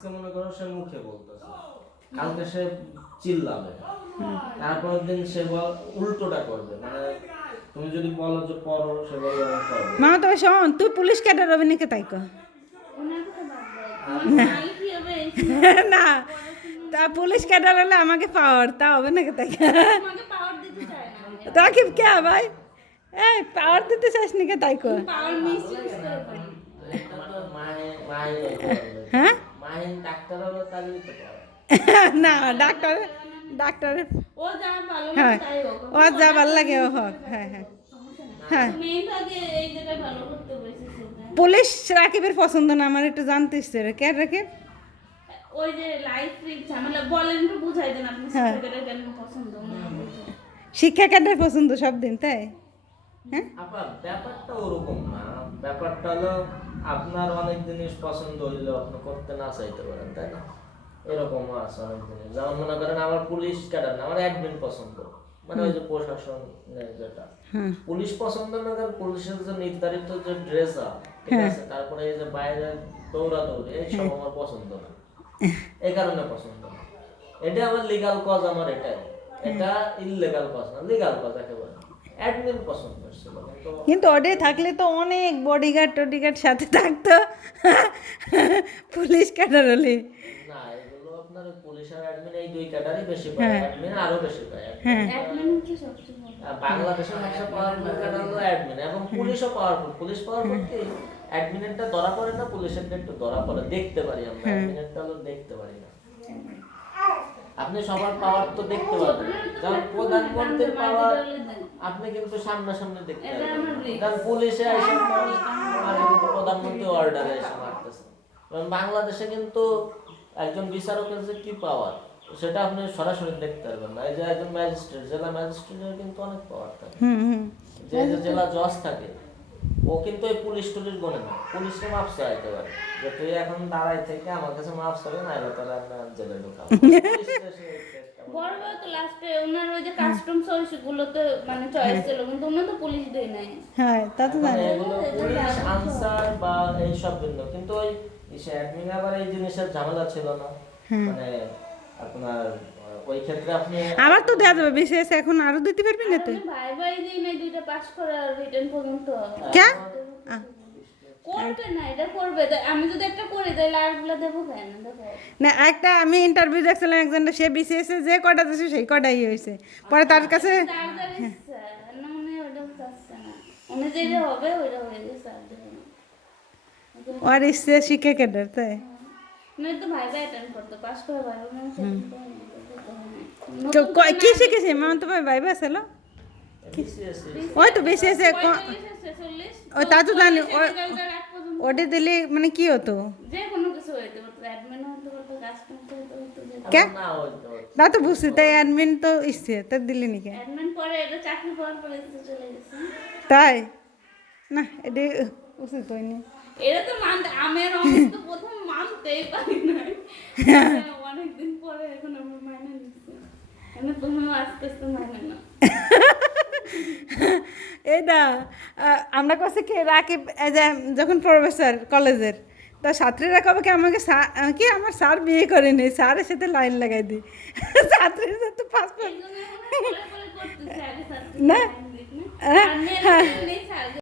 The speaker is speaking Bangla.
মনে করো সে মুখে বলতেছে, কালকে সে চিল্লাবে, তারপর দিন সে উল্টোটা করবে। মানে তুমি যদি বলো যে পড়ো, সে বলবে আমি পড়বো। মামা তবে শোন, তুই পুলিশ ক্যাডার হবি নাকি তাই কর না, তা পুলিশ ক্যাডার হলে আমাকে পাওয়ার তা হবে নাকি তাই তা কি কে ভাই? এই পাওয়ার দিতে চাস নাকি তাই কর? হ্যাঁ ডাক্তার হলো তাহলে তো না, ডাক্তার হ্যাঁ, ও যা ভালো লাগে ও হোক। হ্যাঁ হ্যাঁ হ্যাঁ, পুলিশ রাকিবের পছন্দ না, আমার একটু জানতে ইচ্ছে রে। কে রাকিব? ওই যে লাইফ রিস্ক ঝামেলা বলেন, একটু বুঝাই দেন আপনি শিক্ষকের কেন পছন্দ না। শিক্ষা ক্যাডার পছন্দ সব দিন তাই? হ্যাঁ আপা ব্যাপারটা ওরকম না। ব্যাপারটা হলো আপনার অনেক জিনিস পছন্দ হইলেও আপনি করতে না চাইতে পারেন, তাই না? এরকমও আছে অনেক জিনিস। যেমন মনে করেন আমার পুলিশ ক্যাডার না, আমার অ্যাডমিন পছন্দ, মানে ওই যে প্রশাসন যেটা পুলিশ পছন্দ না, কারণ পুলিশের যে নির্ধারিত যে ড্রেস আপ, ঠিক আছে, তারপরে এই যে বাইরে দৌড়াদৌড়ি, এই সব আমার পছন্দ না। এই কারণে পছন্দ না। এটা আমার লিগ্যাল কজ, আমার এটাই। এটা ইললিগ্যাল কজ না, লিগ্যাল কজ একেবারে। অ্যাডমিন পছন্দ ছিল, কিন্তু ওডে থাকলে তো অনেক বডিগার্ড সাথে থাকতো পুলিশ ক্যাডার হলে। না, এগুলো আপনার পুলিশ আর অ্যাডমিন এই দুই ক্যাটারই বেশি পায়, অ্যাডমিন আরো বেশি পায়। অ্যাডমিন কি সবচেয়ে ভালো? বাংলাদেশের সবচেয়ে পাওয়ারফুল ক্যাটার হলো অ্যাডমিন, এবং পুলিশও পাওয়ারফুল। পুলিশ পাওয়ারফুল কি অ্যাডমিনেরটা ধরা পড়ে না, পুলিশেরটা একটু ধরা পড়ে, দেখতে পারি আমরা। অ্যাডমিনেরটা হলো দেখতে পারি না। আপনি সবার পাওয়ার তো দেখতে পাবেন, যেমন প্রধানমন্ত্রীর পাওয়ার আপনি কিন্তু সামনাসামনি দেখতে পাবেন। কারণ পুলিশে এসে আর কিন্তু প্রধানমন্ত্রী অর্ডারে এসে মারতেছে। কারণ বাংলাদেশে কিন্তু একজন বিচারকের যে কি পাওয়ার, সেটা আপনি সরাসরি দেখতে পারবেন না। এই যে একজন ম্যাজিস্ট্রেট, জেলা ম্যাজিস্ট্রেটের কিন্তু অনেক পাওয়ার থাকে। যে জেলা জজ থাকে, ও কিন্তু এই পুলিশ টুলিশ বলে না, পুলিশকে মাপ চাইতে পারে যে তুই এখন দাঁড়াই থেকে আমার কাছে মাপ চাবে না, এবার তাহলে আপনার জেলে ঢোকাবো। বড় বড় তো লাস্টে ওনার ওই যে কাস্টম সার্ভিস গুলোতে মানে চয়েস ছিল, কিন্তু ওনার তো পুলিশ দেয় নাই। হ্যাঁ তা তো জানি। এগুলো পুলিশ আনসার বা এই সব ভিন্ন, কিন্তু ওই অ্যাডমিন আবার এই জিনিসের ঝামেলা ছিল না। মানে আপনার ওই ক্ষেত্রে আপনি আবার তো দেওয়া যাবে বিশেষ, এখন আরো দিতে পারবি না তুই? ভাই ভাই দিই নাই, দুইটা পাস করা রিটেন পর্যন্ত কে করবে না, এটা করবে। আমি যদি একটা করি তাহলে আরগুলো দেবো কেন? দেখো না, একটা আমি ইন্টারভিউ দেখছিলাম একজনটা, সে বিসিএস যে কয়টা দিয়েছে সেই কয়টাই হয়েছে। পরে তার কাছে তার যার ইচ্ছা না, উনি ওটা চাচ্ছে না, উনি যেটা হবে ওইটা হয়ে গেছে। আর দেবে না, ওর ইচ্ছে শিক্ষা ক্যাডার তাই? নয় তো ভাই ভাই অ্যাটেন্ড করতে পাস করে ভাই বোন কি শিখেছে মামা? তো ভাই ছিল ওই তো বিসিএস ওই তা তো জানি। ওটা দিলে মানে কি হতো? যে কোনো কিছু হইতে পারতো, অ্যাডমিন হতে পারতো, কাস্টমার হতে পারতো, কে তা তো বুঝছি, তাই অ্যাডমিন তো ইচ্ছে তা দিলি নি কে? অ্যাডমিন পরে এটা চাকরি পাওয়ার পরে চলে গেছে। তাই না, এটা উচিত হয়নি। এটা তো মানতে আমি আর অমিত তো প্রথম মানতেই পারি নাই, অনেকদিন পরে এখন আমার মাইনে নিচ্ছে। এখন তুমিও আস্তে আস্তে মাইনে না। এইটা আমরা কাছে কি রাকিব যখন প্রফেসর কলেজের, তা ছাত্রীরা কবে কি আমাকে কি আমার স্যার বিয়ে করেনি, স্যারের সাথে লাইন লাগাই দিই ছাত্রীর সাথে পাস এই জন্য এখন পরে পরে করতেছে, আগে না ছাত্রী না। আর মেয়েরা